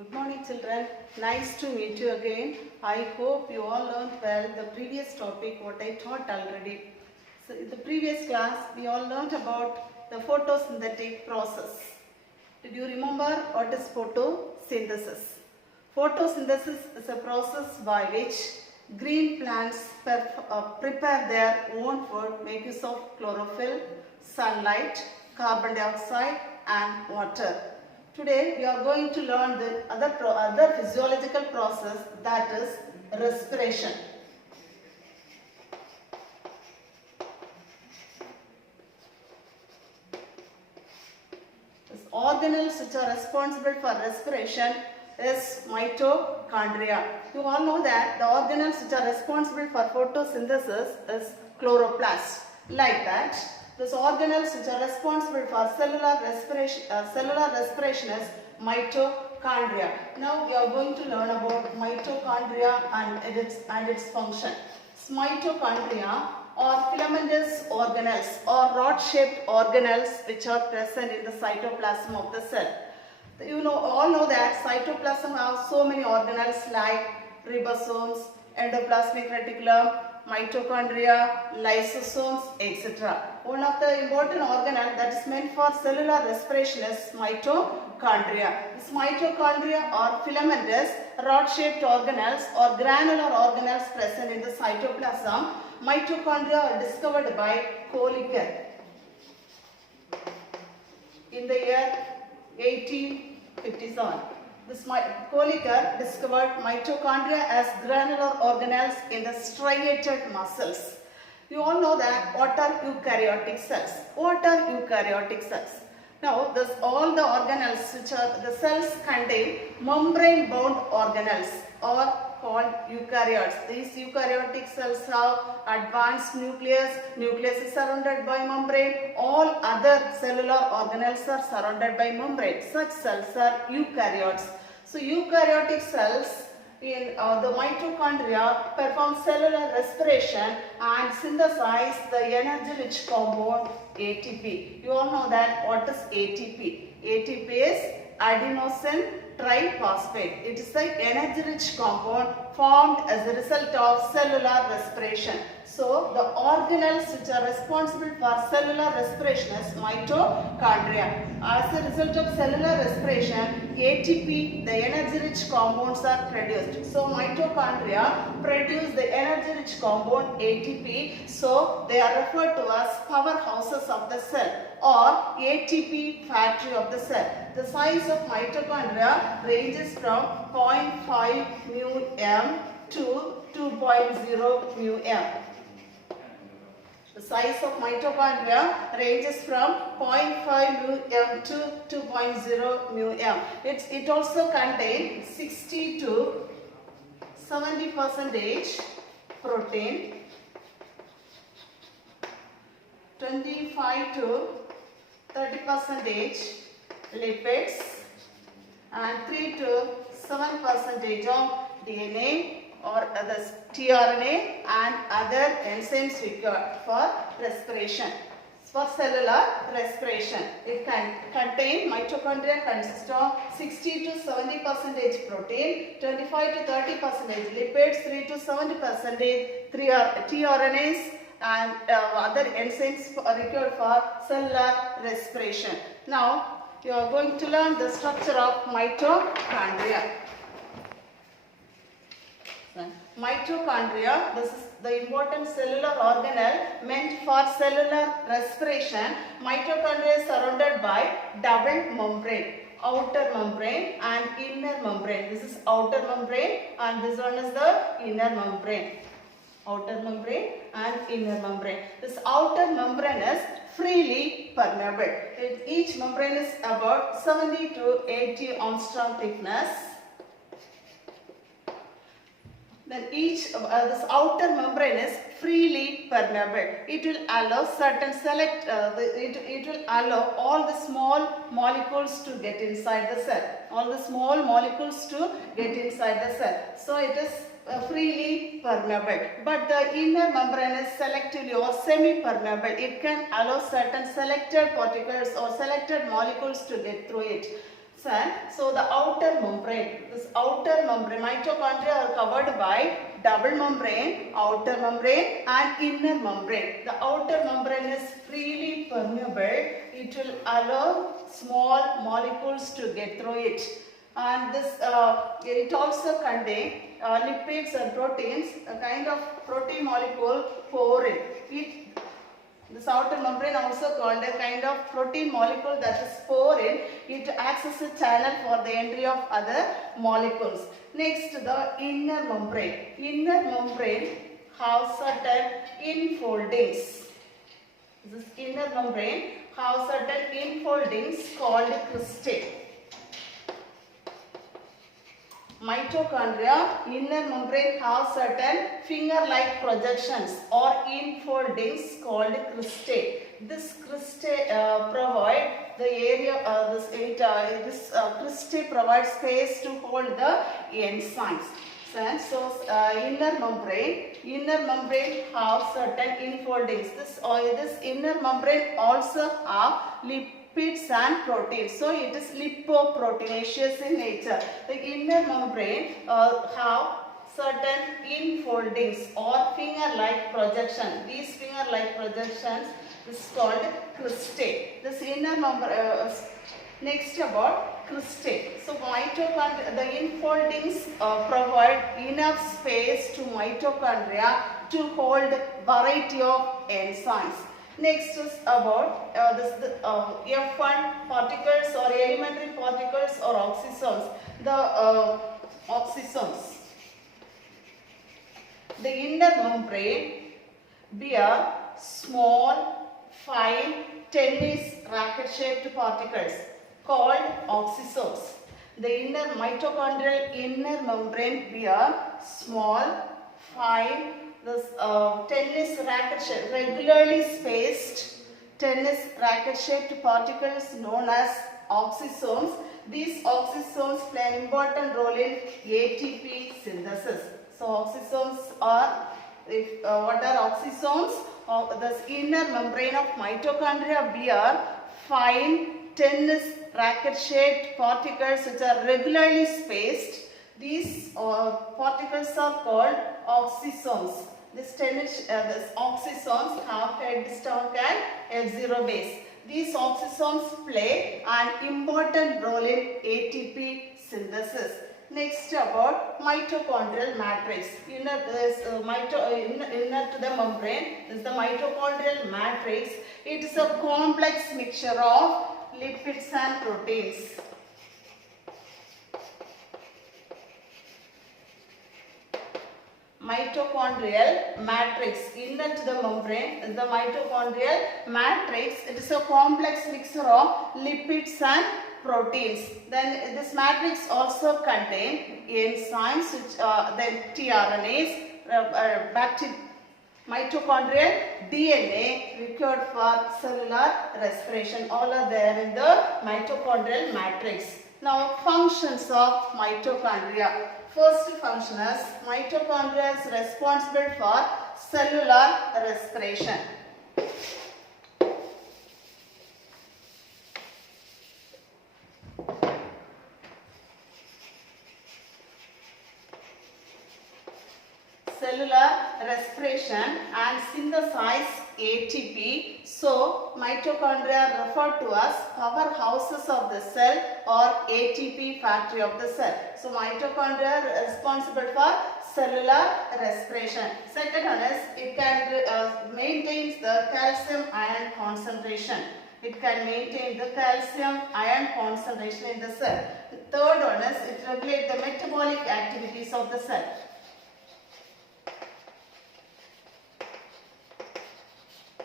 Good morning children. Nice to meet you again. I hope you all learned well the previous topic what I taught already. So in the previous class we all learned about the photosynthetic process. Did you remember what is photosynthesis? Photosynthesis is a process by which green plants prepare their own food, make use of chlorophyll, sunlight, carbon dioxide and water. Today we are going to learn the other physiological process, that is respiration. The organelles which are responsible for respiration is mitochondria. You all know that the organelles which are responsible for photosynthesis is chloroplast. Like that, those organelles which are responsible for cellular respiration is mitochondria. Now we are going to learn about mitochondria and its function. Mitochondria are filamentous organelles or rod-shaped organelles which are present in the cytoplasm of the cell. You all know that cytoplasm has so many organelles like ribosomes, endoplasmic reticulum, mitochondria, lysosomes, etc. One of the important organelle that is meant for cellular respiration is mitochondria. These mitochondria are filamentous, rod-shaped organelles or granular organelles present in the cytoplasm. Mitochondria are discovered by Kolliker in the year 1857. This Kolliker discovered mitochondria as granular organelles in the striated muscles. You all know that what are eukaryotic cells? What are eukaryotic cells? Now, all the organelles which are the cells contain membrane-bound organelles or called eukaryotes. These eukaryotic cells have advanced nucleus. Nucleus is surrounded by membrane. All other cellular organelles are surrounded by membrane. Such cells are eukaryotes. So eukaryotic cells in the mitochondria perform cellular respiration and synthesize the energy-rich compound ATP. You all know that what is ATP? ATP is adenosine triphosphate. It is the energy-rich compound formed as a result of cellular respiration. So, the organelles which are responsible for cellular respiration is mitochondria. As a result of cellular respiration, ATP, the energy-rich compounds are produced. So, mitochondria produce the energy-rich compound ATP. So, they are referred to as powerhouses of the cell or ATP factory of the cell. The size of mitochondria ranges from 0.5 μm to 2.0 μm. The size of mitochondria ranges from 0.5 μm to 2.0 μm. It also contains 60 to 70% protein, 25 to 30% lipids and 3 to 7% of DNA or the tRNA and other enzymes required for respiration. For cellular respiration, it can contain, mitochondria consists of 60 to 70% protein, 25 to 30% lipids, 3 to 70% tRNAs and other enzymes required for cellular respiration. Now, you are going to learn the structure of mitochondria. Mitochondria, this is the important cellular organelle meant for cellular respiration. Mitochondria is surrounded by double membrane, outer membrane and inner membrane. This is outer membrane and this one is the inner membrane. Outer membrane and inner membrane. This outer membrane is freely permeable. Each membrane is about 70 to 80 angstrom thickness. Then this outer membrane is freely permeable. It will allow it will allow all the small molecules to get inside the cell. All the small molecules to get inside the cell. So it is freely permeable. But the inner membrane is selectively or semi-permeable. It can allow certain selected particles or selected molecules to get through it. So the outer membrane, mitochondria are covered by double membrane, outer membrane and inner membrane. The outer membrane is freely permeable. It will allow small molecules to get through it. And it also contains lipids and proteins, a kind of protein molecule porine. This outer membrane also called a kind of protein molecule that is porine. It acts as a channel for the entry of other molecules. Next, the inner membrane. Inner membrane has certain infoldings. This inner membrane has certain infoldings called cristae. Mitochondria inner membrane have certain finger-like projections or infoldings called cristae. This cristae provide the area. This cristae provides space to hold the enzymes. So inner membrane have certain infoldings. This inner membrane also have lipids and proteins. So it is lipoproteinaceous in nature. The inner membrane have certain infoldings or finger-like projection. These finger-like projections is called cristae. This inner membrane. Next about cristae. So mitochondria, the infoldings provide enough space to mitochondria to hold variety of enzymes. Next is about F1 particles or elementary particles or oxysomes. The oxysomes. The inner membrane bear small, fine, tennis racket-shaped particles called oxysomes. The mitochondrial inner membrane bear small, fine, tennis racket shaped, regularly spaced tennis racket shaped particles known as oxysomes. These oxysomes play an important role in ATP synthesis. So oxysomes are, what are oxysomes? The inner membrane of mitochondria bear fine tennis racket shaped particles which are regularly spaced. These particles are called oxysomes. These oxysomes have headstock and F0 base. These oxysomes play an important role in ATP synthesis. Next about mitochondrial matrix. Inner to the membrane is the mitochondrial matrix. It is a complex mixture of lipids and proteins. Mitochondrial matrix. Inner to the membrane is the mitochondrial matrix. It is a complex mixture of lipids and proteins. Then this matrix also contains enzymes, which then tRNAs, mitochondrial DNA required for cellular respiration. All are there in the mitochondrial matrix. Now functions of mitochondria. First function is mitochondria is responsible for cellular respiration. Cellular respiration and synthesize ATP. So mitochondria referred to as powerhouses of the cell or ATP factory of the cell. So mitochondria are responsible for cellular respiration. Second one is it can maintains the calcium ion concentration. It can maintain the calcium ion concentration in the cell. The third one is it regulates the metabolic activities of the cell.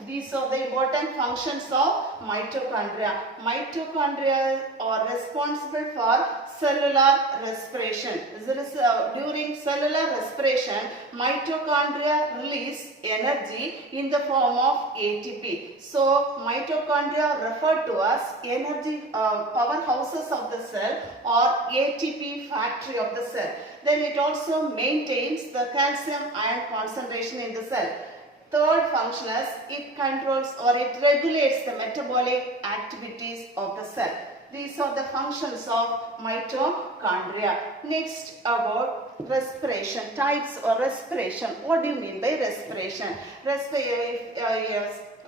These are the important functions of mitochondria. Mitochondria are responsible for cellular respiration. During cellular respiration, mitochondria release energy in the form of ATP. So, mitochondria are referred to as energy powerhouses of the cell or ATP factory of the cell. Then it also maintains the calcium ion concentration in the cell. Third function is it controls or it regulates the metabolic activities of the cell. These are the functions of mitochondria. Next, about respiration, types of respiration. What do you mean by respiration? Yes,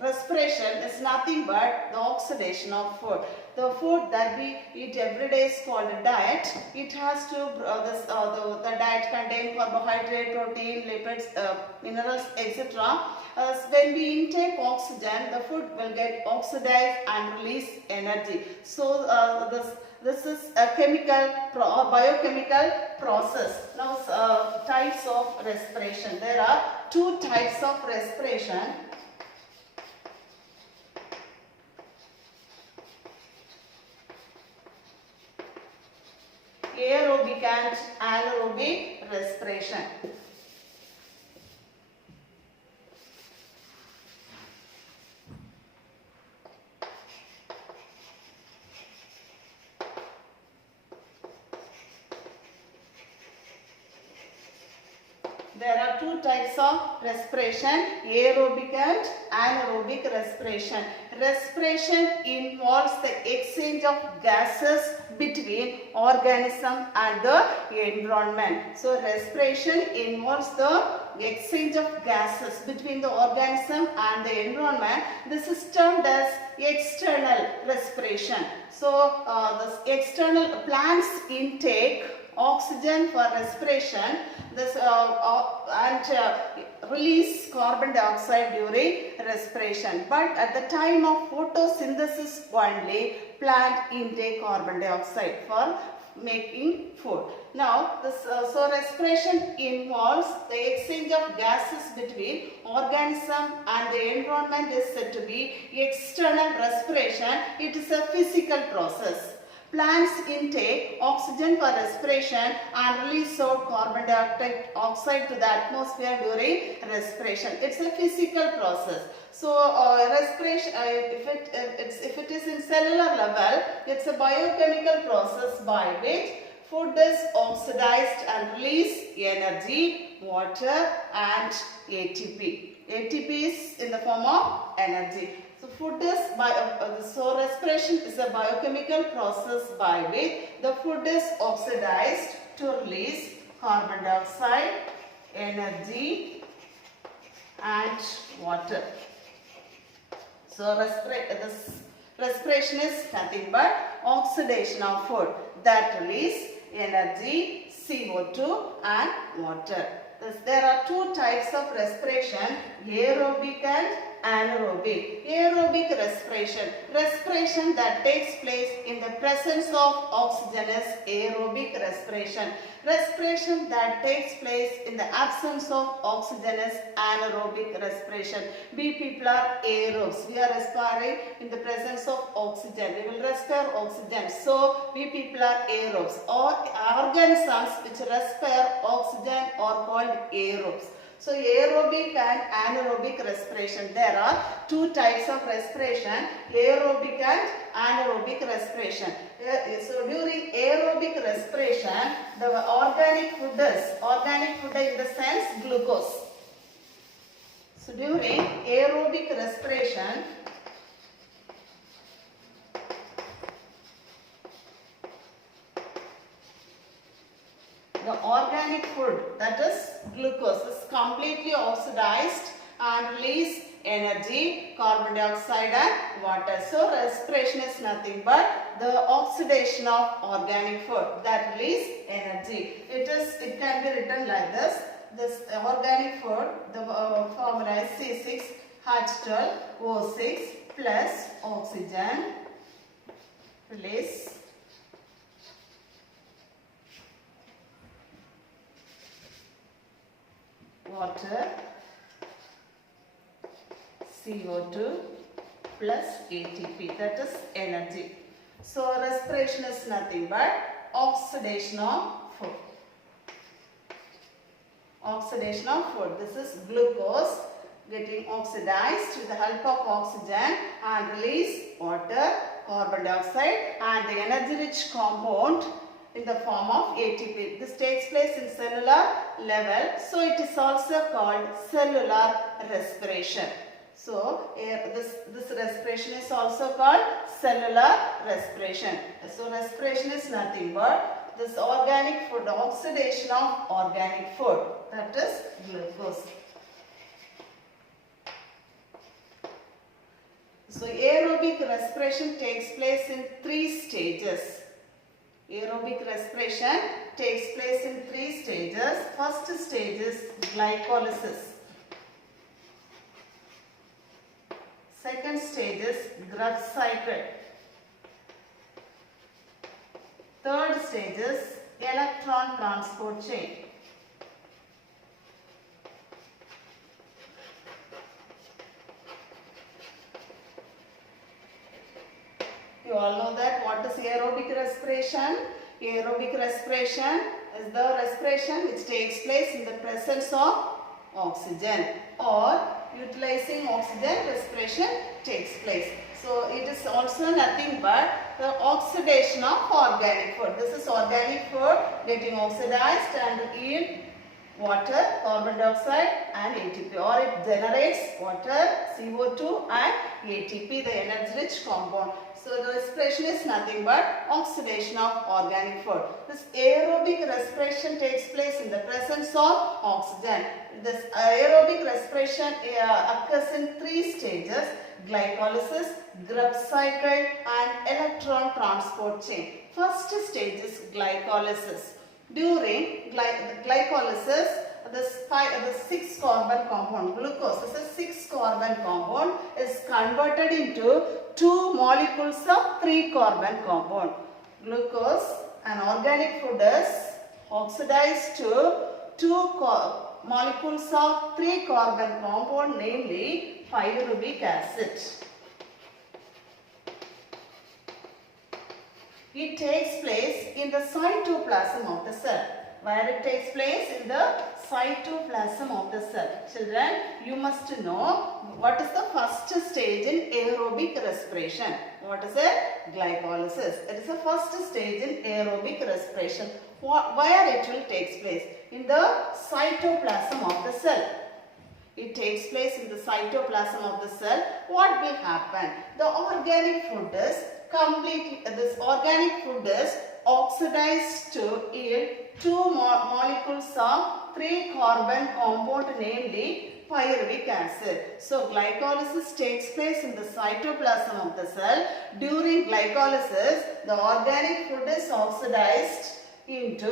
respiration is nothing but the oxidation of food. The food that we eat every day is called a diet. It has to, the diet contains carbohydrate, protein, lipids, minerals, etc. When we intake oxygen, the food will get oxidized and release energy. So this is a chemical or biochemical process. Now types of respiration. There are two types of respiration. Aerobic and anaerobic respiration. There are two types of respiration, aerobic and anaerobic respiration. Respiration involves the exchange of gases between organism and the environment. So respiration involves the exchange of gases between the organism and the environment. This is termed as external respiration. So this external plants intake oxygen for respiration, this release carbon dioxide during respiration. But at the time of photosynthesis only, plant intake carbon dioxide for making food. Now, so respiration involves the exchange of gases between organism and the environment is said to be external respiration. It is a physical process. Plants intake oxygen for respiration and release out carbon dioxide to the atmosphere during respiration. It's a physical process. So respiration, if it is in cellular level, it's a biochemical process by which food is oxidized and release energy, water and ATP. ATP is in the form of energy. So food is so respiration is a biochemical process by which the food is oxidized to release carbon dioxide, energy and water. So respiration is nothing but oxidation of food that release energy, CO2 and water. There are two types of respiration, aerobic and anaerobic. Aerobic respiration. Respiration that takes place in the presence of oxygen is aerobic respiration. Respiration that takes place in the absence of oxygen is anaerobic respiration. We people are aerobes. We are respiring in the presence of oxygen. We will respire oxygen. So we people are aerobes. Or organisms which respire oxygen are called aerobes. So aerobic and anaerobic respiration. There are two types of respiration, aerobic and anaerobic respiration. So during aerobic respiration, the organic food in the sense glucose. So during aerobic respiration, the organic food, that is glucose, is completely oxidized and release energy, carbon dioxide and water. So respiration is nothing but the oxidation of organic food that release energy. It can be written like this. This organic food, the formula is C6H12O6 plus oxygen release water, CO2 plus ATP, that is energy. So respiration is nothing but oxidation of food. Oxidation of food. This is glucose getting oxidized with the help of oxygen and release water, carbon dioxide and the energy rich compound in the form of ATP. This takes place in cellular level. So it is also called cellular respiration. So this respiration is also called cellular respiration. So respiration is nothing but this organic food, oxidation of organic food, that is glucose. So aerobic respiration takes place in 3 stages. Aerobic respiration takes place in 3 stages. First stage is glycolysis. Second stage is Krebs cycle. Third stage is electron transport chain. You all know that what is aerobic respiration? Aerobic respiration is the respiration which takes place in the presence of oxygen, or utilizing oxygen respiration takes place. So it is also nothing but the oxidation of organic food. This is organic food getting oxidized and yield water, carbon dioxide and ATP, or it generates water, CO2 and ATP, the energy rich compound. So the respiration is nothing but oxidation of organic food. This aerobic respiration takes place in the presence of oxygen. This aerobic respiration occurs in 3 stages: glycolysis, Krebs cycle and electron transport chain. First stage is glycolysis. During glycolysis, the 6 carbon compound glucose, this is 6 carbon compound, is converted into 2 molecules of 3 carbon compound. Glucose, an organic food, is oxidized to 2 molecules of 3 carbon compound, namely pyruvic acid. It takes place in the cytoplasm of the cell. Where it takes place? In the cytoplasm of the cell. Children, you must know what is the first stage in aerobic respiration. What is it? Glycolysis. It is the first stage in aerobic respiration. Where it will take place? In the cytoplasm of the cell. It takes place in the cytoplasm of the cell. What will happen? The organic food is this organic food is oxidized to yield 2 molecules of 3 carbon compound, namely pyruvic acid. So glycolysis takes place in the cytoplasm of the cell. During glycolysis, the organic food is oxidized into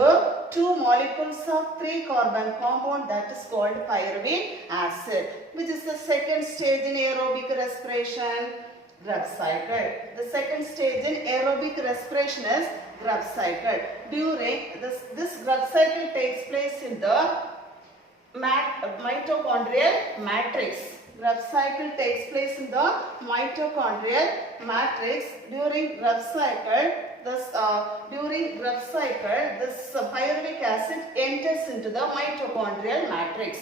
2 molecules of 3 carbon compound, that is called pyruvic acid, which is the second stage in aerobic respiration. Krebs cycle. The second stage in aerobic respiration is Krebs cycle. During this Krebs cycle takes place in the mitochondrial matrix. Krebs cycle takes place in the mitochondrial matrix. During Krebs cycle, this pyruvic acid enters into the mitochondrial matrix.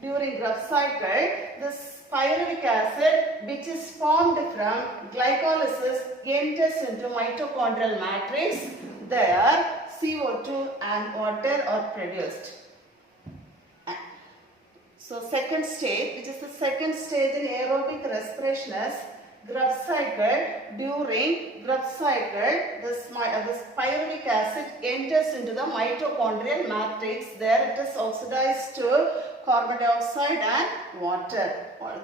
During Krebs cycle, this pyruvic acid, which is formed from glycolysis, enters into mitochondrial matrix. There CO2 and water are produced. So second stage, which is the second stage in aerobic respiration, is Krebs cycle. During Krebs cycle, this pyruvic acid enters into the mitochondrial matrix. There it is oxidized to carbon dioxide and water.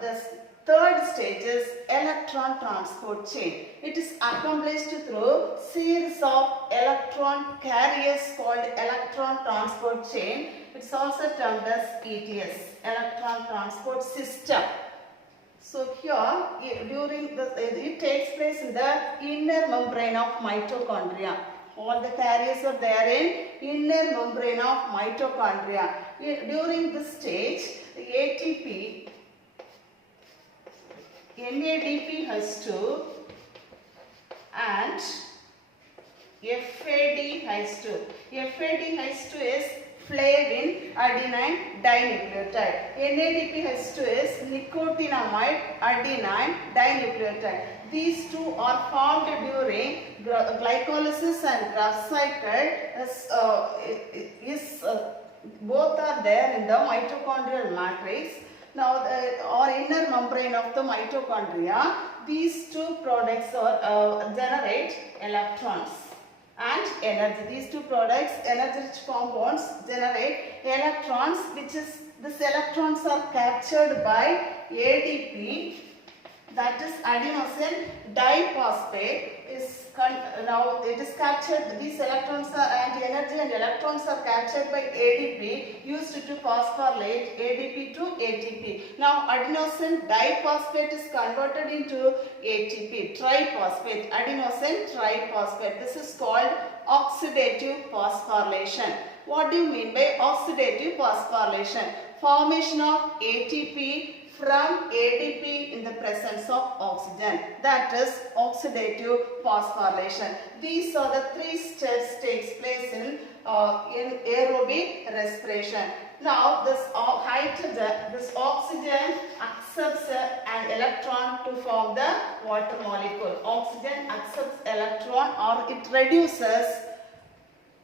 The third stage is electron transport chain. It is accomplished through series of electron carriers called electron transport chain. It's also termed as ETS, electron transport system. So here, it takes place in the inner membrane of mitochondria. All the carriers are there in inner membrane of mitochondria. During this stage, the ATP, NADPH2 and FADH2. FADH2 is flavin adenine dinucleotide. NADPH2 is nicotinamide adenine dinucleotide. These two are formed during glycolysis and Krebs cycle. Both are there in the mitochondrial matrix. Now, or inner membrane of the mitochondria, these two products generate electrons and energy. These two products, energy-rich compounds, generate electrons, which is these electrons are captured by ADP, that is adenosine diphosphate. Now it is captured, these electrons are energy and electrons are captured by ADP, used to phosphorylate ADP to ATP. Now adenosine diphosphate is converted into ATP, triphosphate, adenosine triphosphate. This is called oxidative phosphorylation. What do you mean by oxidative phosphorylation? Formation of ATP from ADP in the presence of oxygen. That is oxidative phosphorylation. These are the three steps takes place in aerobic respiration. Now this hydrogen, this oxygen accepts an electron to form the water molecule. Oxygen accepts electron or it reduces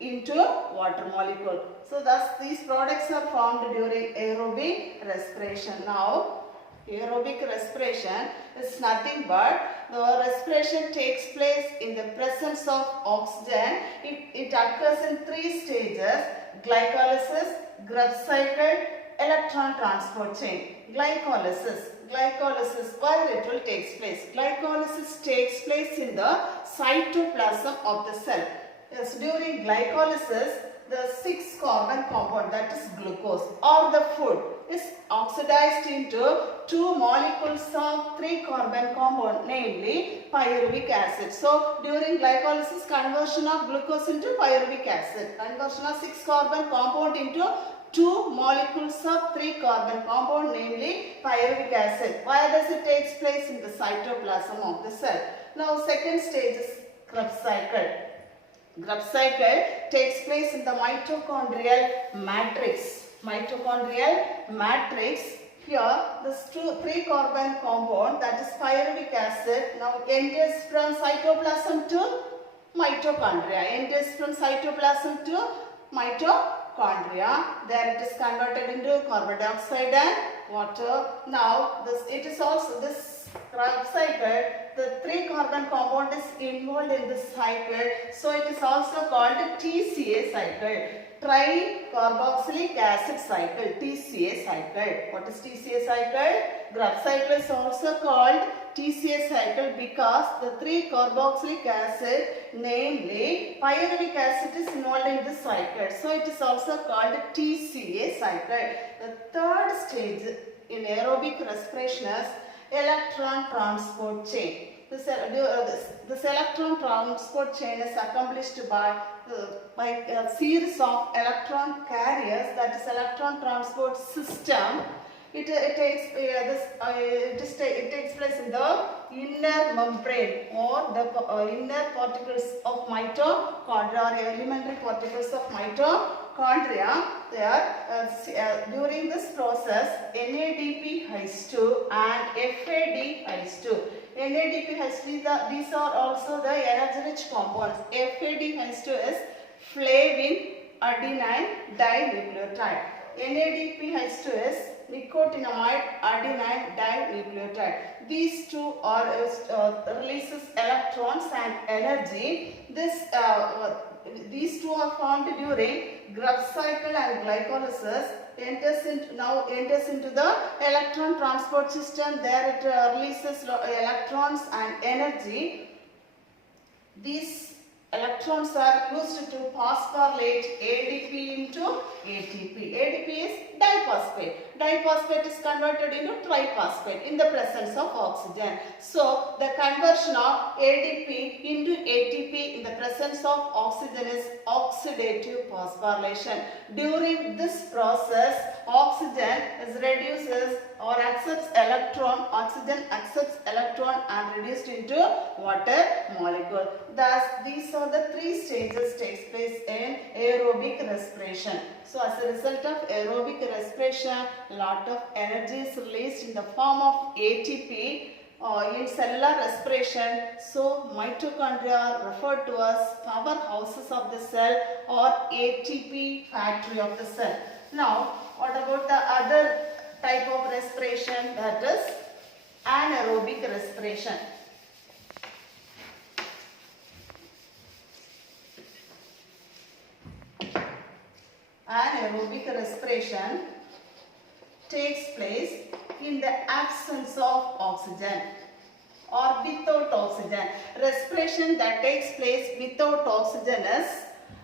into water molecule. So thus these products are formed during aerobic respiration. Now aerobic respiration is nothing but the respiration takes place in the presence of oxygen. It occurs in three stages: glycolysis, Krebs cycle, electron transport chain. Glycolysis, where it will take place? Glycolysis takes place in the cytoplasm of the cell. Yes, during glycolysis, the 6-carbon compound, that is glucose, or the food, is oxidized into 2 molecules of 3-carbon compound, namely pyruvic acid. So during glycolysis, conversion of glucose into pyruvic acid, conversion of 6-carbon compound into 2 molecules of 3-carbon compound, namely pyruvic acid. Where does it take place? In the cytoplasm of the cell. Now second stage is Krebs cycle. Krebs cycle takes place in the mitochondrial matrix. Mitochondrial matrix. Here, this 3-carbon compound, that is pyruvic acid, now enters from cytoplasm to mitochondria. Enters from cytoplasm to mitochondria. There it is converted into carbon dioxide and water. Now, this Krebs cycle, the 3-carbon compound is involved in this cycle, so it is also called TCA cycle, tricarboxylic acid cycle, TCA cycle. What is TCA cycle? Krebs cycle is also called TCA cycle because the 3-carboxylic acid, namely pyruvic acid, is involved in this cycle, so it is also called TCA cycle. The third stage in aerobic respiration is electron transport chain. This electron transport chain is accomplished by a series of electron carriers, that is electron transport system. It takes place in the inner membrane or the inner particles of mitochondria or elementary particles of mitochondria. During this process, NADPH2 and FADH2. NADPH2, these are also the energy-rich compounds. FADH2 is flavin adenine dinucleotide. NADPH2 is nicotinamide adenine dinucleotide. These two are releases electrons and energy. These two are formed during Krebs cycle and glycolysis. Enters into the electron transport system. There it releases electrons and energy. These electrons are used to phosphorylate ADP into ATP. ADP is diphosphate. Diphosphate is converted into triphosphate in the presence of oxygen. So the conversion of ADP into ATP in the presence of oxygen is oxidative phosphorylation. During this process, oxygen reduces or accepts electron. Oxygen accepts electron and reduced into water molecule. Thus, these are the three stages takes place in aerobic respiration. So, as a result of aerobic respiration, lot of energy is released in the form of ATP in cellular respiration. So, mitochondria are referred to as powerhouses of the cell or ATP factory of the cell. Now, what about the other type of respiration, that is anaerobic respiration. Anaerobic respiration takes place in the absence of oxygen or without oxygen. Respiration that takes place without oxygen is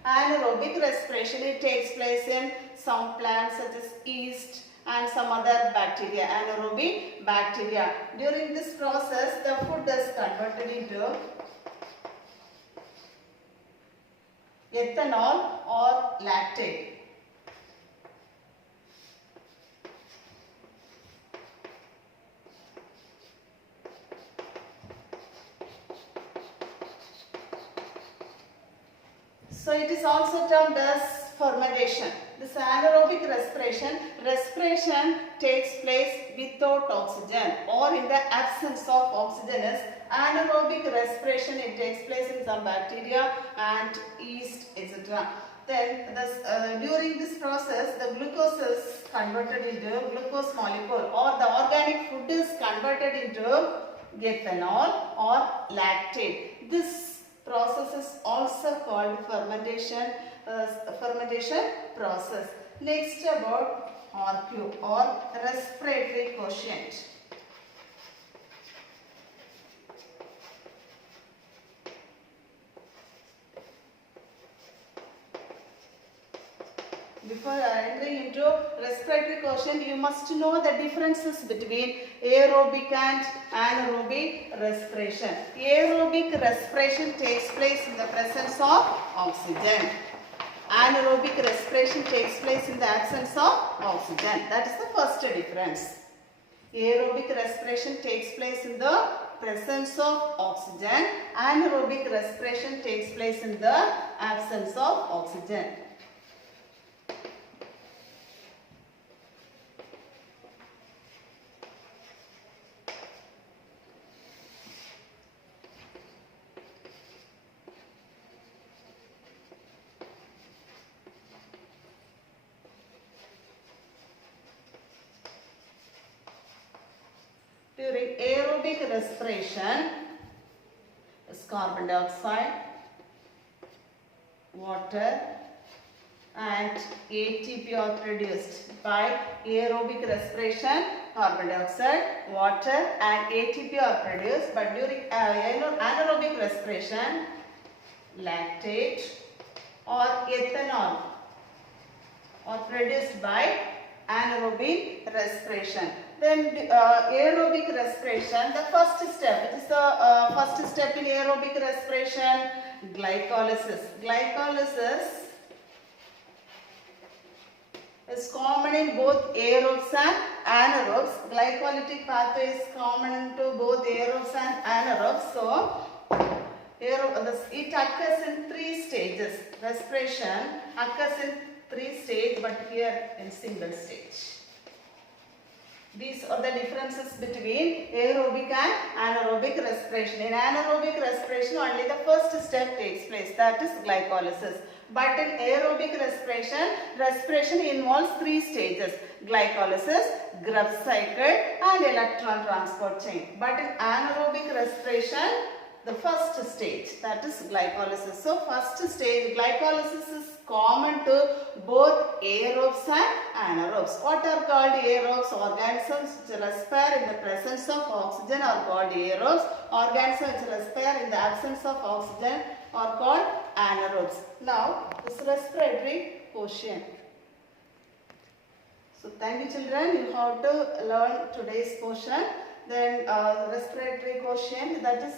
anaerobic respiration. It takes place in some plants such as yeast and some other bacteria, anaerobic bacteria. During this process, the food is converted into ethanol or lactate. So it is also termed as fermentation. This anaerobic respiration takes place without oxygen or in the absence of oxygen is anaerobic respiration. It takes place in some bacteria and yeast, etc. Then during this process, the glucose is converted into glucose molecule, or the organic food is converted into ethanol or lactate. This process is also called fermentation process. Next, about RQ or respiratory quotient. Before entering into respiratory quotient, you must know the differences between aerobic and anaerobic respiration. Aerobic respiration takes place in the presence of oxygen. Anaerobic respiration takes place in the absence of oxygen. That is the first difference. Aerobic respiration takes place in the presence of oxygen. Anaerobic respiration takes place in the absence of oxygen. During aerobic respiration, carbon dioxide, water and ATP are produced by aerobic respiration. Carbon dioxide, water and ATP are produced, but during anaerobic respiration, lactate or ethanol are produced by anaerobic respiration. Then aerobic respiration, the first step, it is the first step in aerobic respiration, glycolysis. Glycolysis is common in both aerobes and anaerobes. Glycolytic pathway is common to both aerobes and anaerobes. So it occurs in 3 stages. Respiration occurs in 3 stages, but here in single stage. These are the differences between aerobic and anaerobic respiration. In anaerobic respiration, only the first step takes place, that is glycolysis. But in aerobic respiration, respiration involves 3 stages: glycolysis, Krebs cycle and electron transport chain. But in anaerobic respiration, the first stage, that is glycolysis. So first stage, glycolysis is common to both aerobes and anaerobes. What are called aerobes? Organisms which respire in the presence of oxygen are called aerobes. Organisms which respire in the absence of oxygen are called anaerobes. Now, this respiratory quotient. So thank you children, you have to learn today's portion. Then respiratory quotient, that is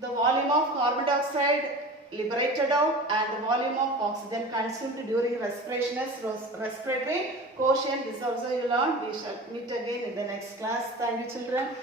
the volume of carbon dioxide liberated out and the volume of oxygen consumed during respiration is respiratory quotient. This also you learn. We shall meet again in the next class. Thank you children.